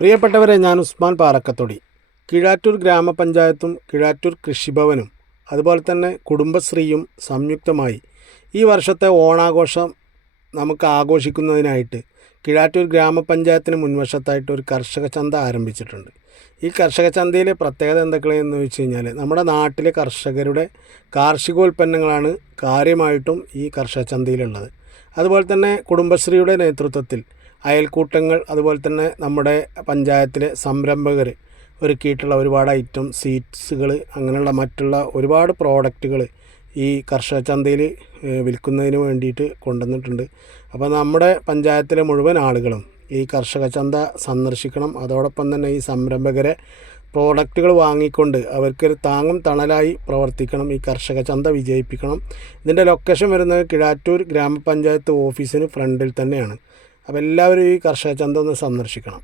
പ്രിയപ്പെട്ടവരെ ഞാൻ ഉസ്മാൻ പാറക്കത്തൊടി. കിഴാറ്റൂർ ഗ്രാമപഞ്ചായത്തും കിഴാറ്റൂർ കൃഷിഭവനും അതുപോലെ തന്നെ കുടുംബശ്രീയും സംയുക്തമായി ഈ വർഷത്തെ ഓണാഘോഷം നമുക്ക് ആഘോഷിക്കുന്നതിനായിട്ട് കിഴാറ്റൂർ ഗ്രാമപഞ്ചായത്തിന് മുൻവശത്തായിട്ട് ഒരു കർഷക ചന്ത ആരംഭിച്ചിട്ടുണ്ട്. ഈ കർഷക ചന്തയിലെ പ്രത്യേകത എന്തൊക്കെയാണെന്ന് വെച്ച് കഴിഞ്ഞാൽ നമ്മുടെ നാട്ടിലെ കർഷകരുടെ കാർഷികോൽപ്പന്നങ്ങളാണ് കാര്യമായിട്ടും ഈ കർഷക ചന്തയിലുള്ളത്. അതുപോലെ തന്നെ കുടുംബശ്രീയുടെ നേതൃത്വത്തിൽ അയൽക്കൂട്ടങ്ങൾ അതുപോലെ തന്നെ നമ്മുടെ പഞ്ചായത്തിലെ സംരംഭകർ ഒരുക്കിയിട്ടുള്ള ഒരുപാട് ഐറ്റം സീറ്റ്സുകൾ അങ്ങനെയുള്ള മറ്റുള്ള ഒരുപാട് പ്രോഡക്റ്റുകൾ ഈ കർഷക ചന്തയിൽ വിൽക്കുന്നതിന് വേണ്ടിയിട്ട് കൊണ്ടുവന്നിട്ടുണ്ട്. അപ്പോൾ നമ്മുടെ പഞ്ചായത്തിലെ മുഴുവൻ ആളുകളും ഈ കർഷക ചന്ത സന്ദർശിക്കണം. അതോടൊപ്പം തന്നെ ഈ സംരംഭകരെ പ്രോഡക്റ്റുകൾ വാങ്ങിക്കൊണ്ട് അവർക്കൊരു താങ്ങും തണലായി പ്രവർത്തിക്കണം. ഈ കർഷക ചന്ത വിജയിപ്പിക്കണം. ഇതിന്റെ ലൊക്കേഷൻ വരുന്നത് കിഴാറ്റൂർ ഗ്രാമപഞ്ചായത്ത് ഓഫീസിന് ഫ്രണ്ടിൽ തന്നെയാണ്. അപ്പോൾ എല്ലാവരും ഈ കർഷക ചന്ത ഒന്ന് സന്ദർശിക്കണം.